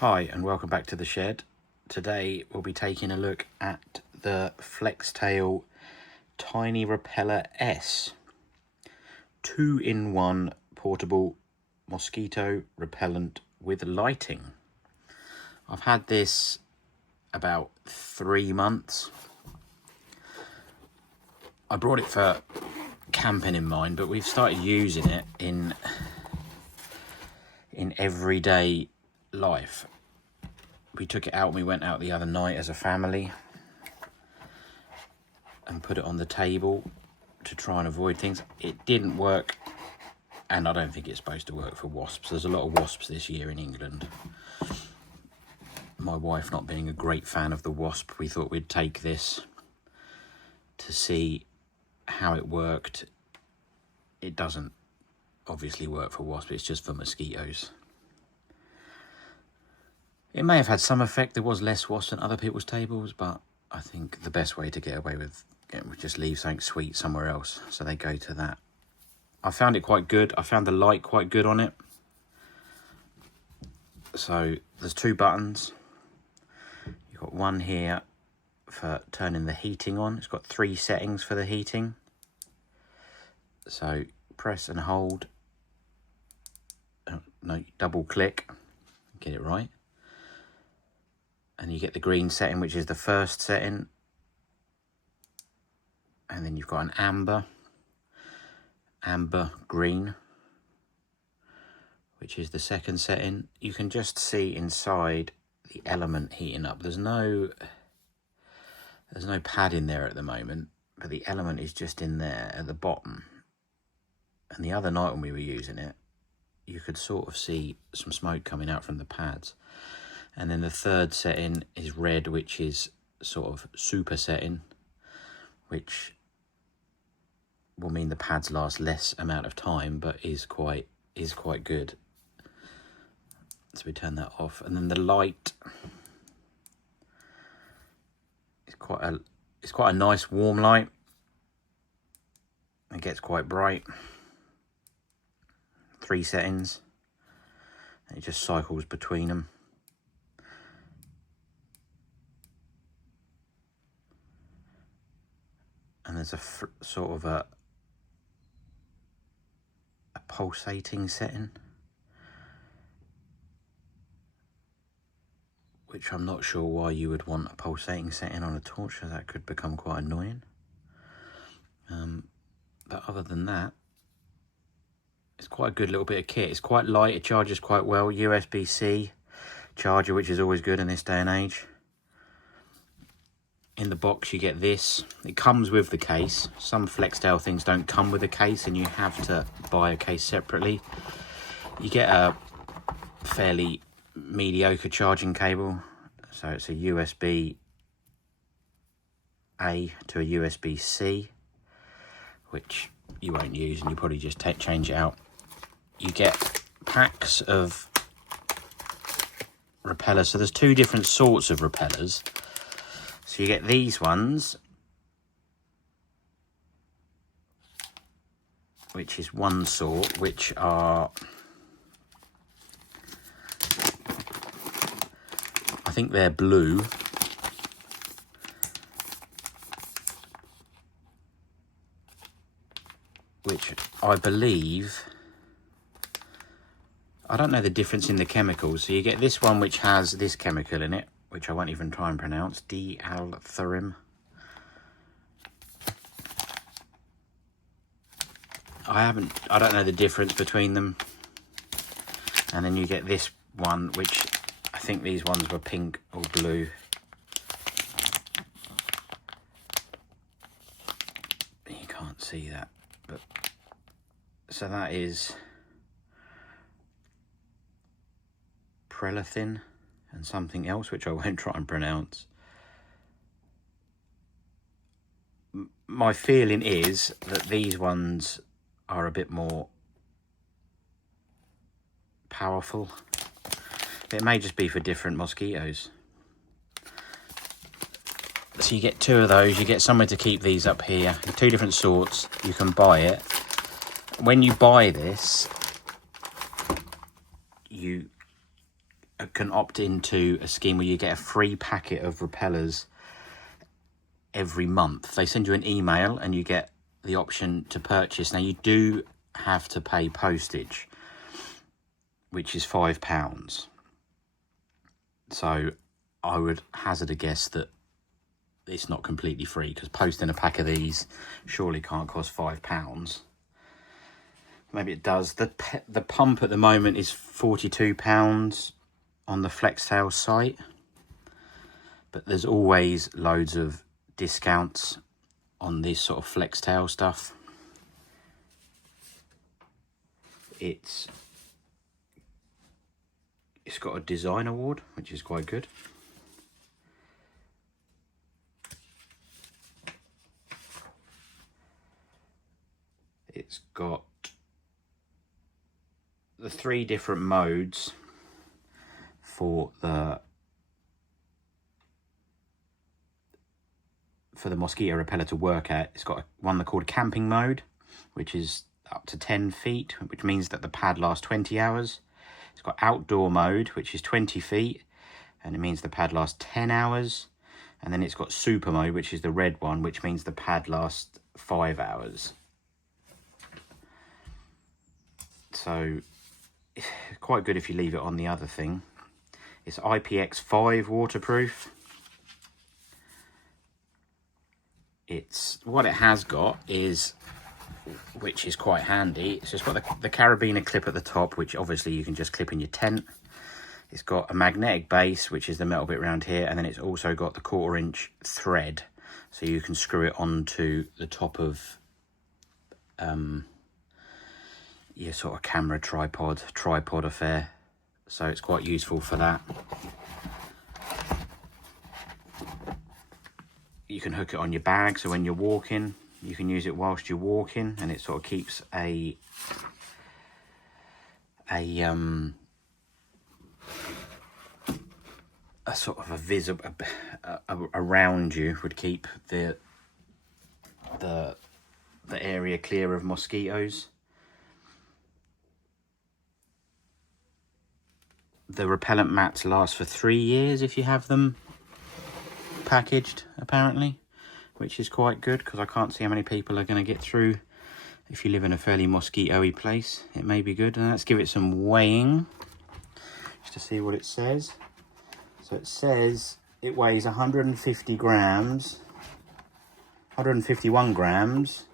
Hi and welcome back to the shed. Today we'll be taking a look at the Flextail Tiny Repeller S 2-in-1 portable mosquito repellent with lighting. I've had this about 3 months. I brought it for camping in mind, but we've started using it in everyday life. We took it out and we went out the other night as a family and put it on the table to try and avoid things. It didn't work, and I don't think it's supposed to work for wasps. There's a lot of wasps this year in England. My wife not being a great fan of the wasp, we thought we'd take this to see how it worked. It doesn't obviously work for wasps, it's just for mosquitoes. It may have had some effect. There was less wasps than other people's tables, but I think the best way to get away with it was just leave something sweet somewhere else, so they go to that. I found it quite good. I found the light quite good on it. So there's 2 buttons. You've got one here for turning the heating on. It's got 3 settings for the heating. So press and hold. No, double click. Get it right. And you get the green setting, which is the first setting. And then you've got an amber green, which is the second setting. You can just see inside the element heating up. There's no pad in there at the moment, but the element is just in there at the bottom. And the other night when we were using it, you could sort of see some smoke coming out from the pads. And then the third setting is red, which is sort of super setting, which will mean the pads last less amount of time, but is quite good. So we turn that off, and then the light is quite a nice warm light. It gets quite bright. 3 settings, and it just cycles between them. And there's a sort of a pulsating setting, which I'm not sure why you would want a pulsating setting on a torch, so that could become quite annoying. But other than that, it's quite a good little bit of kit. It's quite light, it charges quite well. USB-C charger, which is always good in this day and age. In the box you get this. It comes with the case. Some Flextail things don't come with a case and you have to buy a case separately. You get a fairly mediocre charging cable. So it's a USB-A to a USB-C, which you won't use and you probably just change it out. You get packs of repellers. So there's 2 different sorts of repellers. So you get these ones, which is one sort, which are, I think they're blue. Which I believe, I don't know the difference in the chemicals. So you get this one which has this chemical in it, which I won't even try and pronounce, dialtherim. I don't know the difference between them. And then you get this one, which I think these ones were pink or blue. You can't see that, but so that is Repellent and something else, which I won't try and pronounce. My feeling is that these ones are a bit more powerful. It may just be for different mosquitoes. So you get 2 of those. You get somewhere to keep these up here. 2 different sorts. You can buy it. When you buy this, you can opt into a scheme where you get a free packet of repellers every month. They send you an email and you get the option to purchase. Now you do have to pay postage, which is £5. So I would hazard a guess that it's not completely free, because posting a pack of these surely can't cost £5. Maybe it does. The pump at the moment is £42 on the Flextail site, but there's always loads of discounts on this sort of Flextail stuff. It's got a design award, which is quite good. It's got the 3 different modes for the mosquito repeller to work at. It's got one called camping mode, which is up to 10 feet, which means that the pad lasts 20 hours. It's got outdoor mode, which is 20 feet, and it means the pad lasts 10 hours. And then it's got super mode, which is the red one, which means the pad lasts 5 hours. So quite good if you leave it on the other thing. It's IPX5 waterproof. What it has got is, which is quite handy, it's just got the carabiner clip at the top, which obviously you can just clip in your tent. It's got a magnetic base, which is the metal bit around here, and then it's also got the 1/4 inch thread, so you can screw it onto the top of your sort of camera tripod affair. So it's quite useful for that. You can hook it on your bag, so when you're walking, you can use it whilst you're walking, and it sort of keeps a sort of a visible around you, would keep the area clear of mosquitoes. The repellent mats last for 3 years if you have them packaged, apparently, which is quite good, because I can't see how many people are going to get through. If you live in a fairly mosquito-y place, it may be good. And let's give it some weighing just to see what it says. So it says it weighs 150 grams, 151 grams,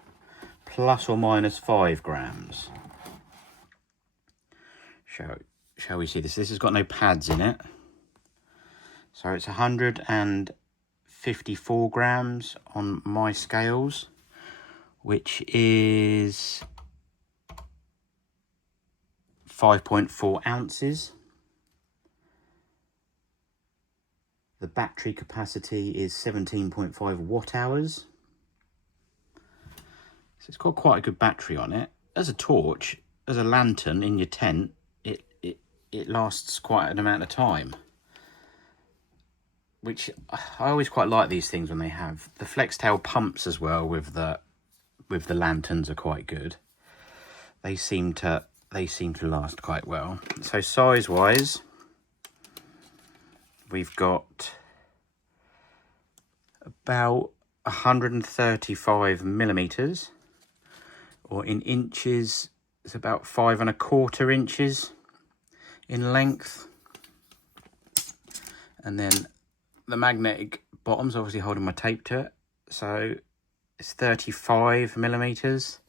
plus or minus 5 grams. Shall we see this? This has got no pads in it. So it's 154 grams on my scales, which is 5.4 ounces. The battery capacity is 17.5 watt hours. So it's got quite a good battery on it. As a torch, as a lantern in your tent, it lasts quite an amount of time. Which I always quite like these things when they have the Flextail pumps as well with the lanterns are quite good. They seem to last quite well. So size wise, we've got about 135 millimeters, or in inches, it's about 5 1/4 inches in length. And then the magnetic bottom's obviously holding my tape to it, so it's 35 millimeters,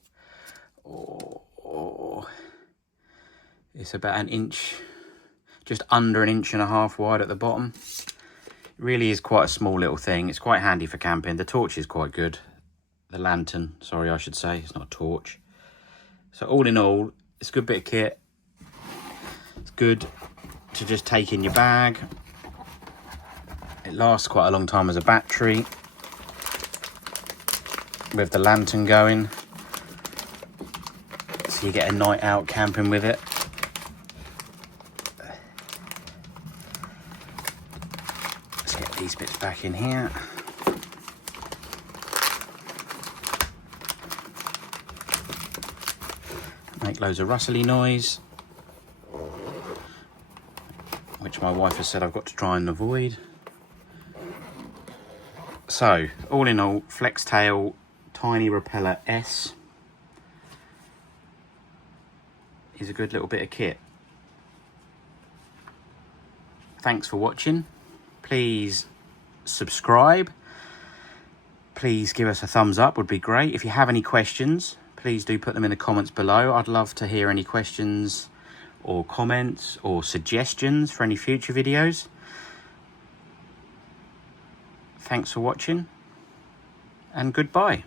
or it's about an inch, just under 1.5 inches wide at the bottom. It really is quite a small little thing. It's quite handy for camping. The torch is quite good. The lantern, sorry, I should say, it's not a torch. So all in all, it's a good bit of kit. It's good to just take in your bag. It lasts quite a long time as a battery with the lantern going, so you get a night out camping with it. Let's get these bits back in here. Make loads of rustly noise, which which my wife has said I've got to try and avoid. So, all in all, Flextail Tiny Repeller S is a good little bit of kit. Thanks for watching. Please subscribe. Please give us a thumbs up, would be great. If you have any questions, please do put them in the comments below. I'd love to hear any questions or comments or suggestions for any future videos. Thanks for watching, and goodbye.